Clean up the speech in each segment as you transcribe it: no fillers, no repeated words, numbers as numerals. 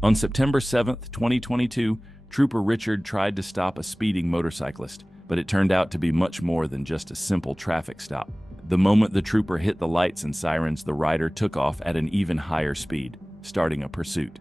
On September 7th, 2022, Trooper Richard tried to stop a speeding motorcyclist, but it turned out to be much more than just a simple traffic stop. The moment the trooper hit the lights and sirens, the rider took off at an even higher speed, starting a pursuit.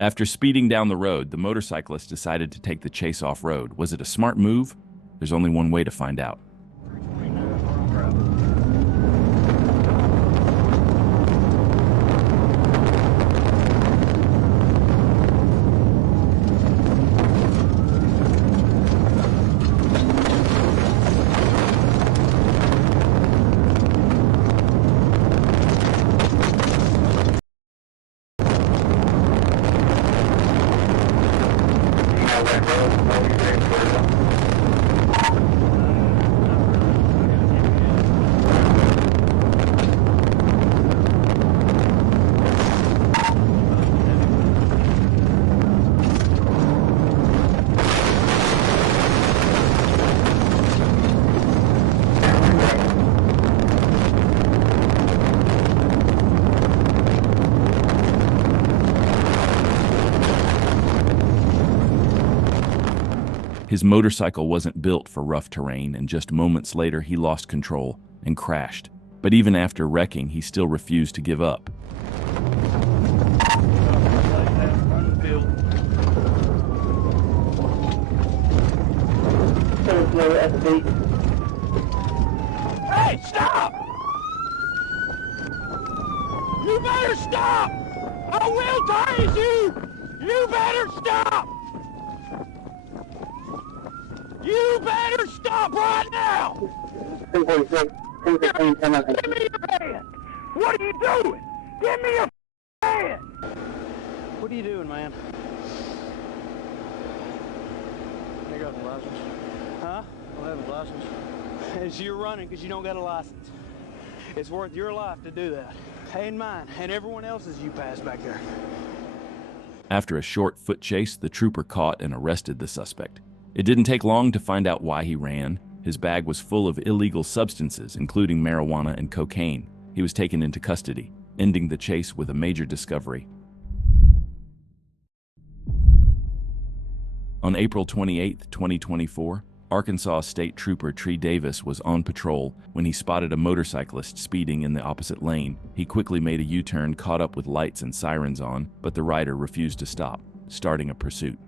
After speeding down the road, the motorcyclist decided to take the chase off-road. Was it a smart move? There's only one way to find out. His motorcycle wasn't built for rough terrain, and just moments later he lost control and crashed. But even after wrecking, he still refused to give up. Hey, stop! You better stop! I will tase you! You better stop! You better stop right now! Give me your hand! What are you doing? Give me your hand! What are you doing, man? You got the license? Huh? I don't have a license. As you're running because you don't got a license. It's worth your life to do that. And mine, and everyone else's you pass back there. After a short foot chase, the trooper caught and arrested the suspect. It didn't take long to find out why he ran. His bag was full of illegal substances, including marijuana and cocaine. He was taken into custody, ending the chase with a major discovery. On April 28, 2024, Arkansas State Trooper Tree Davis was on patrol when he spotted a motorcyclist speeding in the opposite lane. He quickly made a U-turn, caught up with lights and sirens on, but the rider refused to stop, starting a pursuit.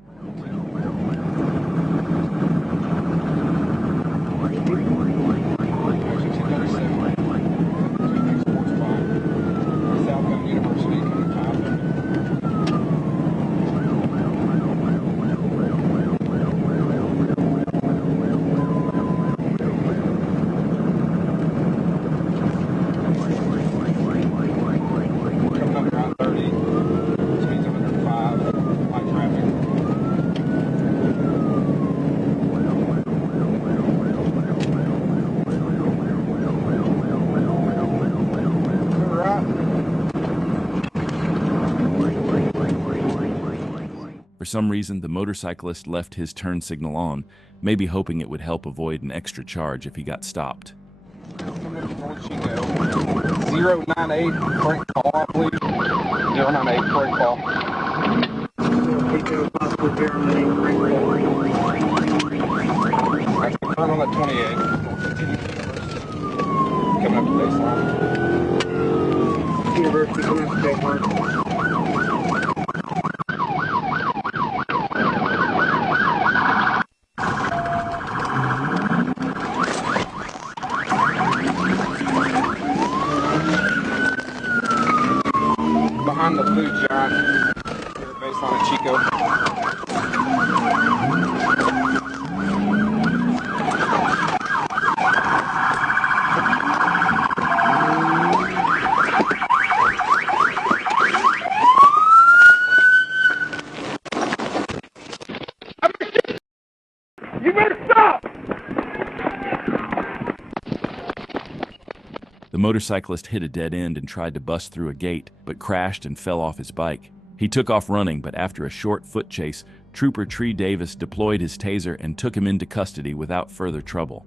For some reason, the motorcyclist left his turn signal on, maybe hoping it would help avoid an extra charge if he got stopped. 098 crank call, please. 098 crank call. Turn on the 28. Continue to University. Coming up to baseline. University coming up to baseline. Behind the blue giant. You're at baseline at Chico. You better stop! The motorcyclist hit a dead end and tried to bust through a gate, but crashed and fell off his bike. He took off running, but after a short foot chase, Trooper Tree Davis deployed his taser and took him into custody without further trouble.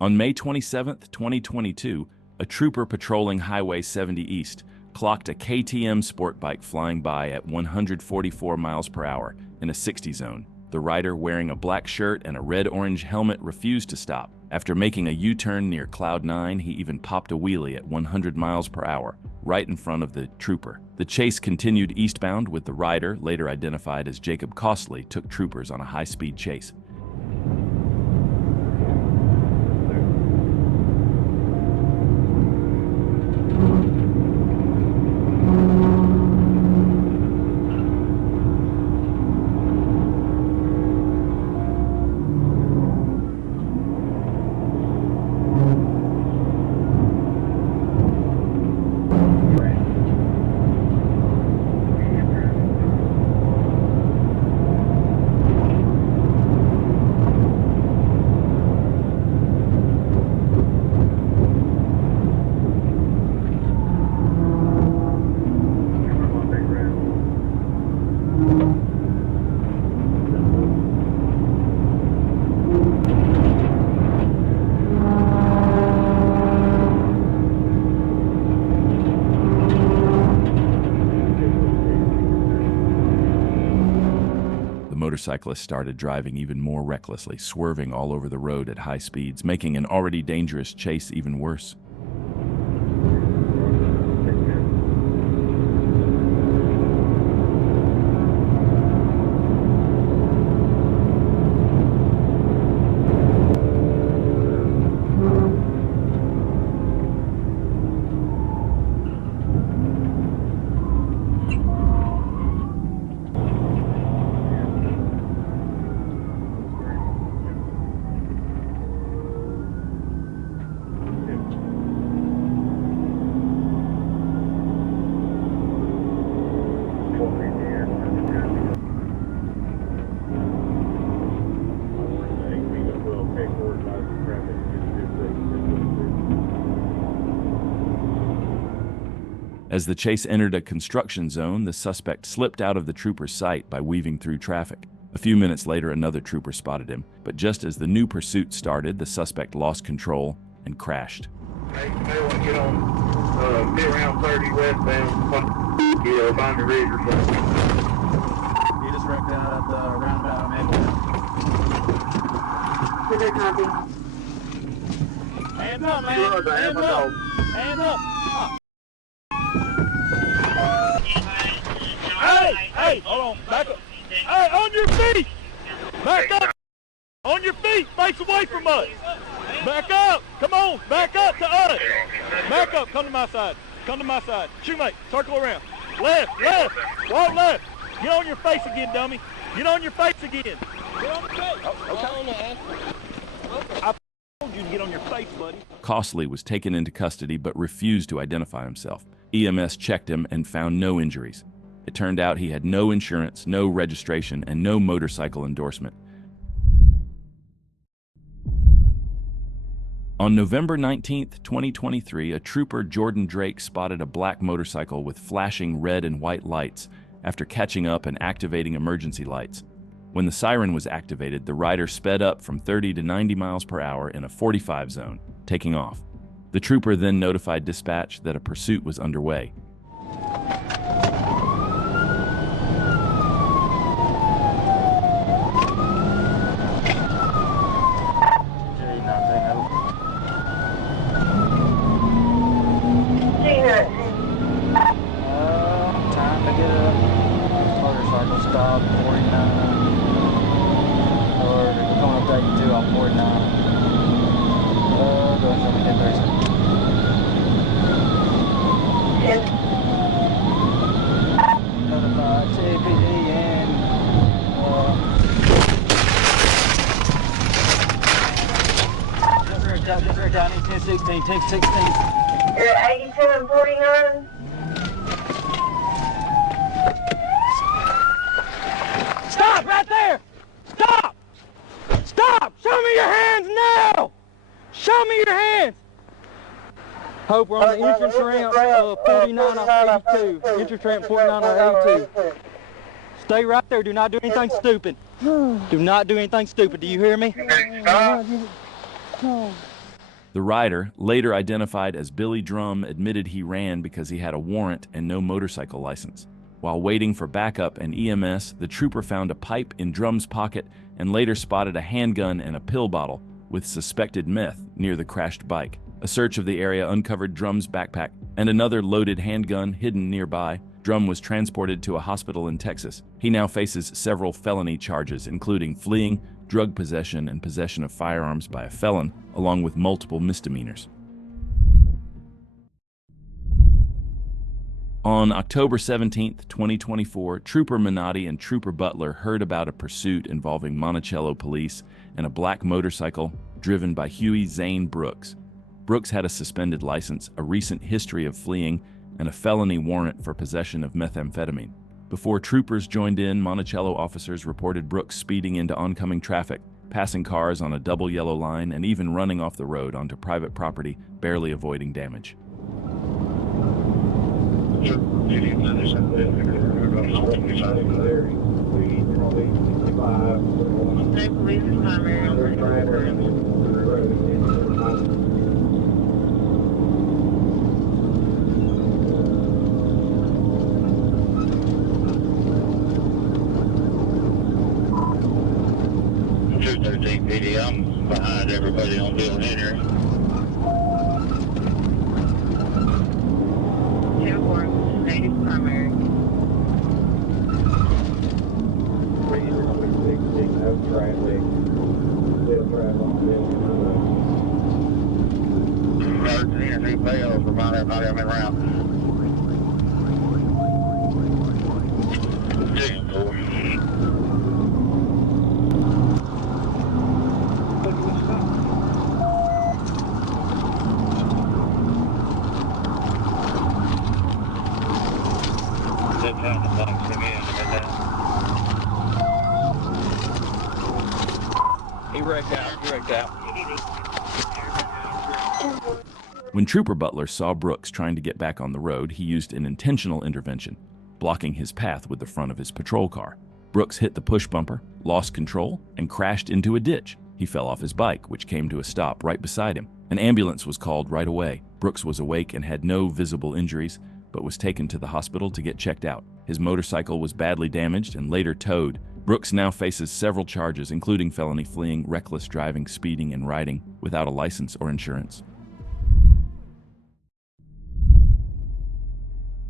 On May 27, 2022, a trooper patrolling Highway 70 East clocked a KTM sport bike flying by at 144 miles per hour in a 60 zone. The rider, wearing a black shirt and a red-orange helmet, refused to stop. After making a U-turn near Cloud 9, he even popped a wheelie at 100 miles per hour, right in front of the trooper. The chase continued eastbound, with the rider, later identified as Jacob Costley, took troopers on a high-speed chase. Motorcyclist started driving even more recklessly, swerving all over the road at high speeds, making an already dangerous chase even worse. As the chase entered a construction zone, the suspect slipped out of the trooper's sight by weaving through traffic. A few minutes later, another trooper spotted him, but just as the new pursuit started, the suspect lost control and crashed. Hey, you may want to get on, be around 30 westbound, find the ridge or something. You just wrecked out at the roundabout on Maple. Good copy. Hands up, man! Hands up! Hands up! Hey, hold on, back up. Hey, on your feet! Back up! On your feet, face away from us! Back up! Come on, back up to us! Back up, come to my side. Come to my side. Shoemate, circle around. Left, walk left. Get on your face again, dummy. Get on your face again. Get on your face. Oh, okay. I told you to get on your face, buddy. Costley was taken into custody but refused to identify himself. EMS checked him and found no injuries. It turned out he had no insurance, no registration, and no motorcycle endorsement. On November 19, 2023, a trooper, Jordan Drake, spotted a black motorcycle with flashing red and white lights after catching up and activating emergency lights. When the siren was activated, the rider sped up from 30 to 90 miles per hour in a 45 zone, taking off. The trooper then notified dispatch that a pursuit was underway. Time to get a motorcycle stop, 49. Or coming up to 82 off 49. Go ahead and tell me 10:30. Notify CAPD and disregard down 1016, 1016. You're at 8749. Stop right there! Stop! Stop! Show me your hands now! Show me your hands! Hope we're on the entrance ramp 49 off 82. Entrance ramp 49 off 82. Stay right there. Do not do anything stupid. Do not do anything stupid. Do you hear me? The rider, later identified as Billy Drum, admitted he ran because he had a warrant and no motorcycle license. While waiting for backup and EMS, the trooper found a pipe in Drum's pocket and later spotted a handgun and a pill bottle with suspected meth near the crashed bike. A search of the area uncovered Drum's backpack and another loaded handgun hidden nearby. Drum was transported to a hospital in Texas. He now faces several felony charges, including fleeing, drug possession, and possession of firearms by a felon, along with multiple misdemeanors. On October 17, 2024, Trooper Minotti and Trooper Butler heard about a pursuit involving Monticello police and a black motorcycle driven by Huey Zane Brooks. Brooks had a suspended license, a recent history of fleeing, and a felony warrant for possession of methamphetamine. Before troopers joined in, Monticello officers reported Brooks speeding into oncoming traffic, passing cars on a double yellow line, and even running off the road onto private property, barely avoiding damage. Police is primary. 213 PD, I'm behind everybody on Bill Henry. 2-4, native primary. Emergency and new bails, remind everybody I'm in route. 10-4. He wrecked out. When Trooper Butler saw Brooks trying to get back on the road, he used an intentional intervention, blocking his path with the front of his patrol car. Brooks hit the push bumper, lost control, and crashed into a ditch. He fell off his bike, which came to a stop right beside him. An ambulance was called right away. Brooks was awake and had no visible injuries, but was taken to the hospital to get checked out. His motorcycle was badly damaged and later towed. Brooks now faces several charges, including felony fleeing, reckless driving, speeding, and riding without a license or insurance.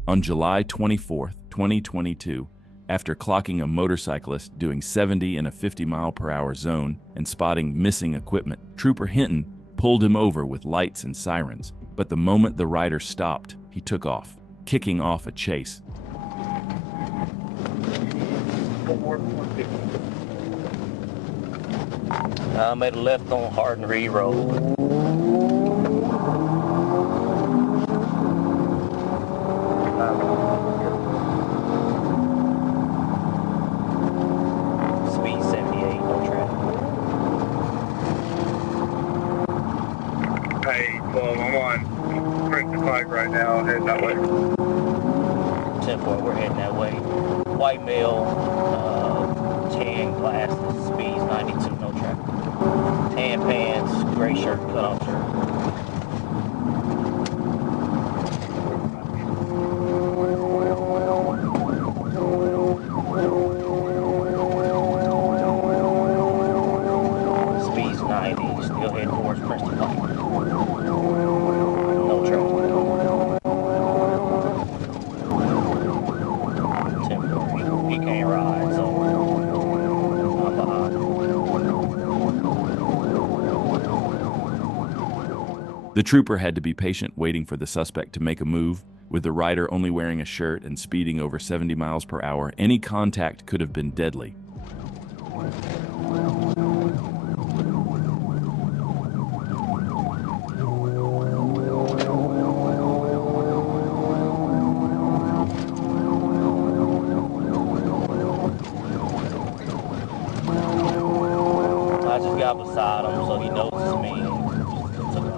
On July 24, 2022, after clocking a motorcyclist doing 70 in a 50-mile-per-hour zone and spotting missing equipment, Trooper Hinton pulled him over with lights and sirens. But the moment the rider stopped, he took off, kicking off a chase. I made a left on Hardin Reed Road. Speed 78, no traffic. Hey, well, I'm on Princeton Pike right now, heading that way. 10-4, we're heading that way. White male, tan glasses, speeds 92, no traffic. Tan pants, gray shirt, cut off shirt. 90, still heading towards Princeton Pike. No traffic. Temporary. He can't ride, so I'm behind. The trooper had to be patient waiting for the suspect to make a move. With the rider only wearing a shirt and speeding over 70 miles per hour, any contact could have been deadly. I just got beside him, so he knows it's me. It's okay.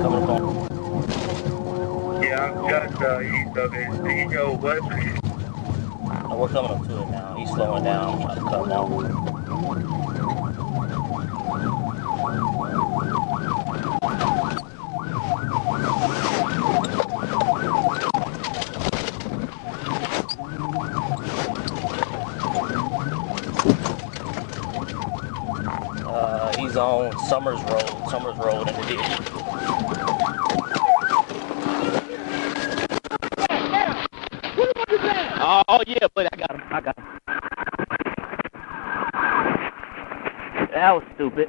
Coming upon. Yeah, I'm just east of it. Do you go west? Oh, we're coming up to it now. He's slowing down. I'm trying to cut him off. He's on Summers Road in the ditch. Oh yeah, but I got him. That was stupid.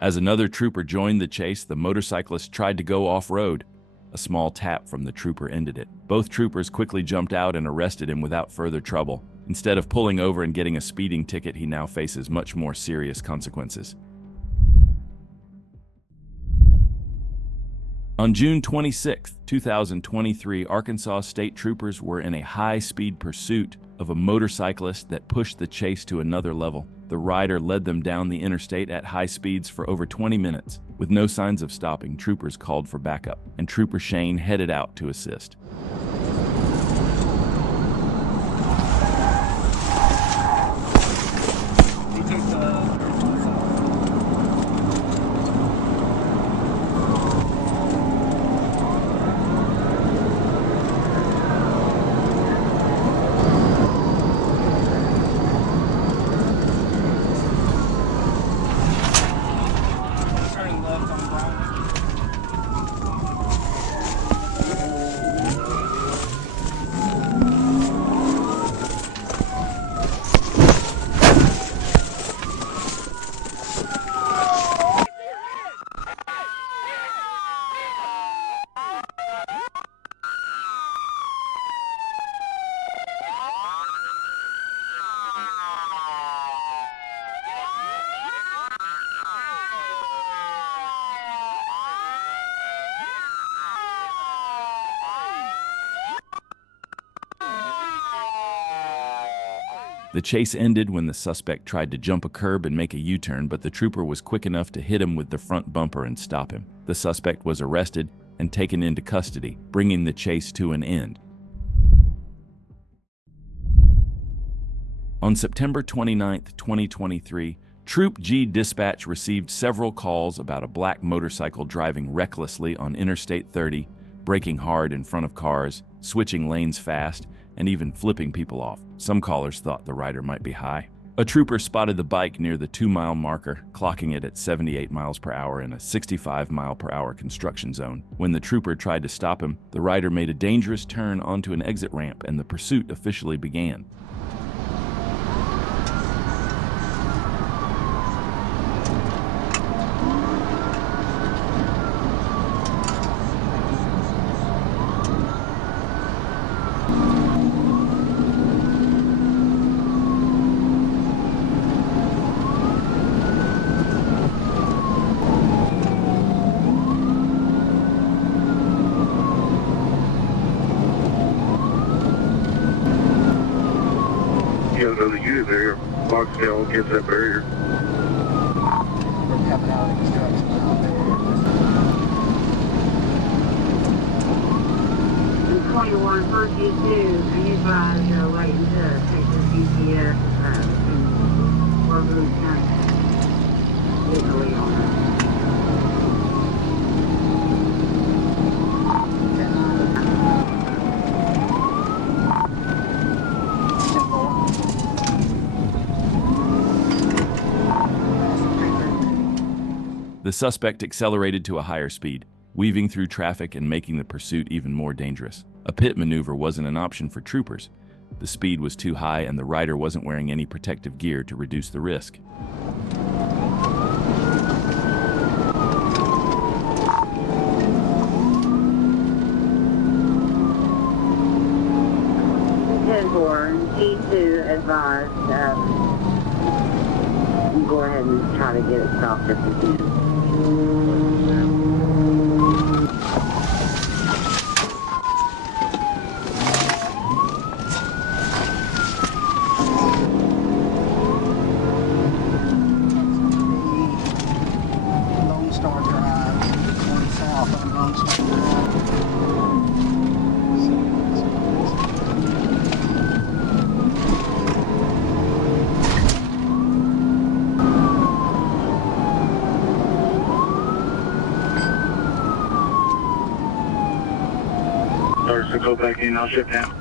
As another trooper joined the chase, the motorcyclist tried to go off-road. A small tap from the trooper ended it. Both troopers quickly jumped out and arrested him without further trouble. Instead of pulling over and getting a speeding ticket, he now faces much more serious consequences. On June 26, 2023, Arkansas state troopers were in a high-speed pursuit of a motorcyclist that pushed the chase to another level. The rider led them down the interstate at high speeds for over 20 minutes. With no signs of stopping, troopers called for backup, and Trooper Shane headed out to assist. The chase ended when the suspect tried to jump a curb and make a U-turn, but the trooper was quick enough to hit him with the front bumper and stop him. The suspect was arrested and taken into custody, bringing the chase to an end. On September 29, 2023, Troop G Dispatch received several calls about a black motorcycle driving recklessly on Interstate 30, braking hard in front of cars, switching lanes fast, and even flipping people off. Some callers thought the rider might be high. A trooper spotted the bike near the 2-mile marker, clocking it at 78 miles per hour in a 65-mile-per-hour construction zone. When the trooper tried to stop him, the rider made a dangerous turn onto an exit ramp and the pursuit officially began. You know, the unit there, Foxtail against that barrier. We're coming out of construction now. 2142, you guys are waiting to take the GPS or move county. Legally on it. The suspect accelerated to a higher speed, weaving through traffic and making the pursuit even more dangerous. A pit maneuver wasn't an option for troopers. The speed was too high and the rider wasn't wearing any protective gear to reduce the risk. T2 advised, go ahead and try to get it stopped if you can. Lone Star Drive, going south on Lone Star Drive. So go back in, I'll ship down.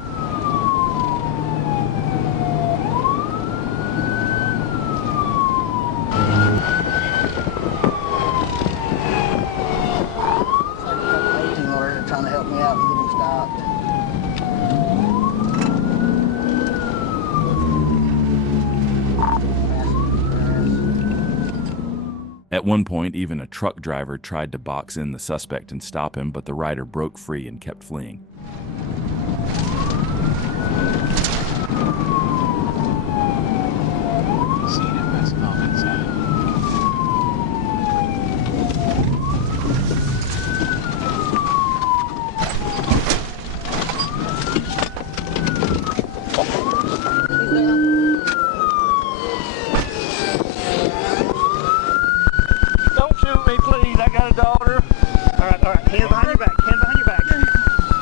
They're trying to help me out and get him stopped. At one point, even a truck driver tried to box in the suspect and stop him, but the rider broke free and kept fleeing. Don't shoot me, please. I got a daughter. All right. Hands behind your back. Hands behind your back.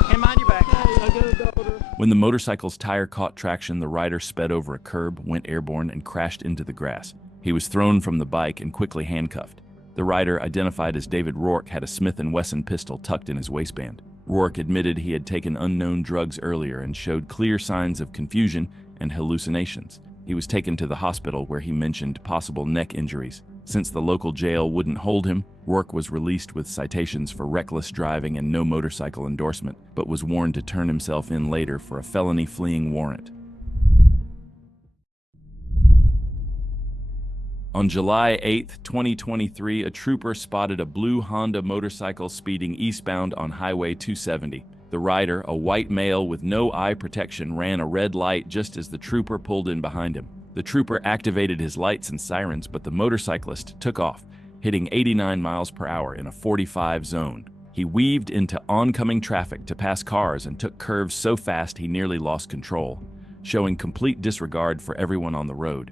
Hand behind your back. I got a daughter. When the motorcycle's tire caught traction, the rider sped over a curb, went airborne, and crashed into the grass. He was thrown from the bike and quickly handcuffed. The rider, identified as David Rourke, had a Smith & Wesson pistol tucked in his waistband. Rourke admitted he had taken unknown drugs earlier and showed clear signs of confusion and hallucinations. He was taken to the hospital where he mentioned possible neck injuries. Since the local jail wouldn't hold him, Rourke was released with citations for reckless driving and no motorcycle endorsement, but was warned to turn himself in later for a felony fleeing warrant. On July 8, 2023, a trooper spotted a blue Honda motorcycle speeding eastbound on Highway 270. The rider, a white male with no eye protection, ran a red light just as the trooper pulled in behind him. The trooper activated his lights and sirens, but the motorcyclist took off, hitting 89 miles per hour in a 45 zone. He weaved into oncoming traffic to pass cars and took curves so fast he nearly lost control, showing complete disregard for everyone on the road.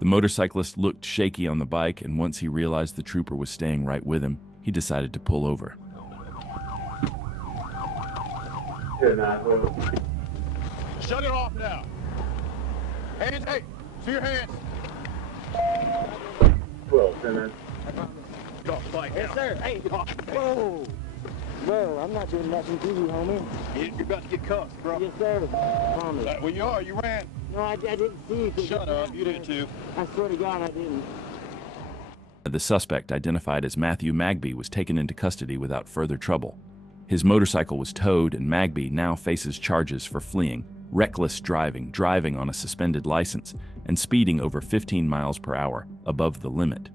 The motorcyclist looked shaky on the bike, and once he realized the trooper was staying right with him, he decided to pull over. Shut it off now. Hands, hey, see your hands. 12, 10 minutes. Get off the bike Yes, now. sir. Hey, whoa. Bro, I'm not doing nothing to you, homie. You're about to get cuffed, bro. Yes, sir. Promise. Well, you are. You ran. No, I didn't see you. Shut up. You did too. I swear to God, I didn't. The suspect, identified as Matthew Magby, was taken into custody without further trouble. His motorcycle was towed, and Magby now faces charges for fleeing, reckless driving, driving on a suspended license, and speeding over 15 miles per hour above the limit.